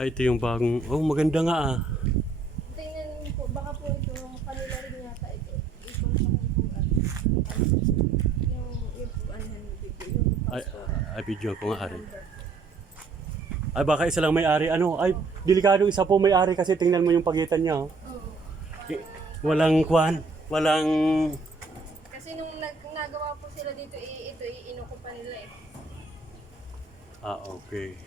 Ay, ito yung bagong... Oh, maganda nga ah. Tingnan po, baka po ito, kanila rin yata ito. Ito sa kumpuan. Yung, yung po, ano, yung Ay, ay video ko nga ari. Ay, baka isa lang may-ari. Ano? Ay, delikado isa po may-ari kasi tingnan mo yung pagitan niya. Oh. I- Walang kwan. Walang... Kasi nung nag nagawa po sila dito, i, ito iino ko pa nila eh. Ah, okay.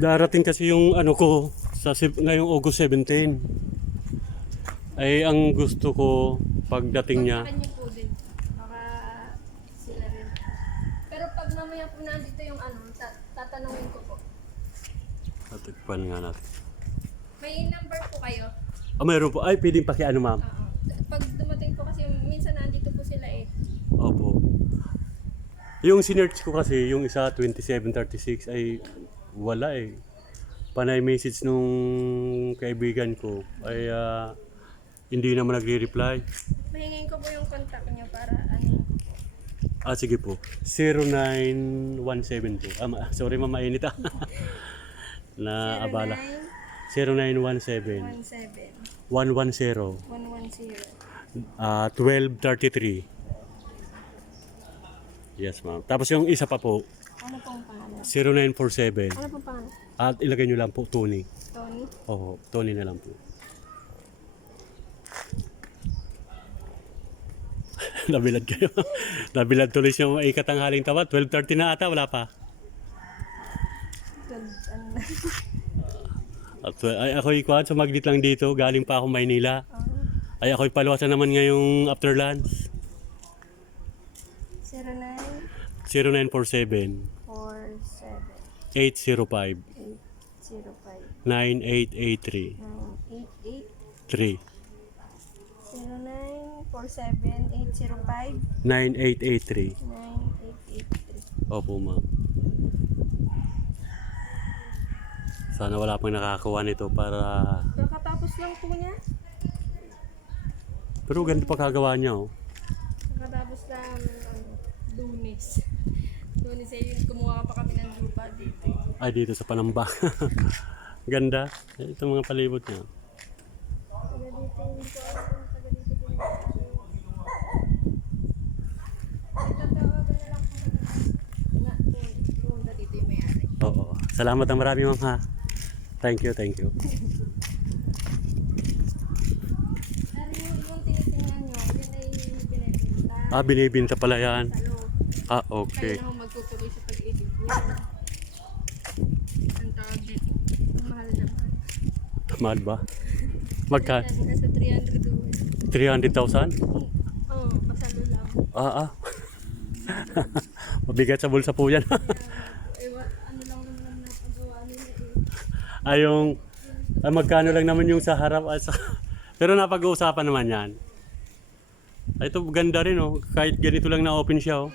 Darating kasi yung ano ko sa ngayong August 17. Ay ang gusto ko pagdating niya. Pero pag mamaya po nandito yung ano, ta- tatanungin ko po. Tatikpan nga natin. May number po kayo? Ah, mayroon po. Ay, pwedeng pakiano ma'am. Pag dumating po kasi, minsan nandito po sila eh. Opo. Yung sinerch ko kasi, yung isa 2736 ay wala eh. Panay message nung kaibigan ko ay ah, hindi naman nagre-reply. Mahingin ko po yung contact niyo para ano. Ah, sige po. 09172. Ah, ma- sorry ma'am, mainit ah. na abala. 0917 17 110 110 ah 1233. Yes, ma'am. Tapos yung isa pa po, Ano pong pangalan? 0947. Ano pong pangalan? At ilagay nyo lang po, Tony. Tony? Oo, Tony na lang po. Nabilad kayo. Nabilad tuloy siya mga ikatanghaling tawa. 12.30 na ata, wala pa. 12, ano na. At, ay, ako'y kuhan, sumaglit lang dito. Galing pa ako Maynila. Oh, Ay, ako'y paluwasan naman ngayong after lunch. 09 0947 47 805 805 9883 988 3 0947 805 9883 9883 Opo, ma'am. Sana wala pang nakakakuha nito para... Kakatapos lang po niya. Pero ganito pa kagawa niya, oh. Kakatapos lang ano, lunes. Lunes ay yun, kumuha pa kami ng lupa dito. Ay, dito sa Panamba. Ganda. Ito mga palibot niya. Oo. Salamat ang marami, ma'am, ha. Thank you, thank you. Binibenta. Ah, binibinta pala yan. Ah, okay. na ho magtutuloy sa pag-ibig niya. Ang tawag dito. Ang mahal naman. Mahal ba? Magka? Nasa 300 doon. 300,000? Oo, oh, pasalo lang. Ah, ah. Mabigat sa bulsa po yan. Eh, wa- ano lang naman napagawa nila eh. ay, yung... Ay, magkano lang naman yung sa harap. At sa... Pero napag-uusapan naman yan. Ay, ito ganda rin, oh. Kahit ganito lang na-open siya, oh.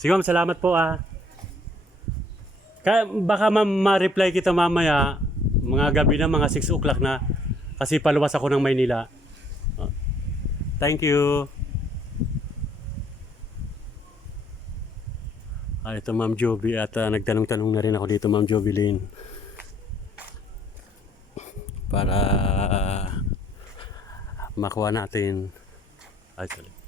Sige ma'am, salamat po ah. Kaya baka ma'am ma-reply kita mamaya, mga gabi na, mga 6 o'clock na. Kasi paluwas ako ng Maynila. Oh. Thank you. Ah, ito Ma'am Joby at ah, nagtanong-tanong na rin ako dito Ma'am Joby Lynn. Para ah, makuha natin. Sorry.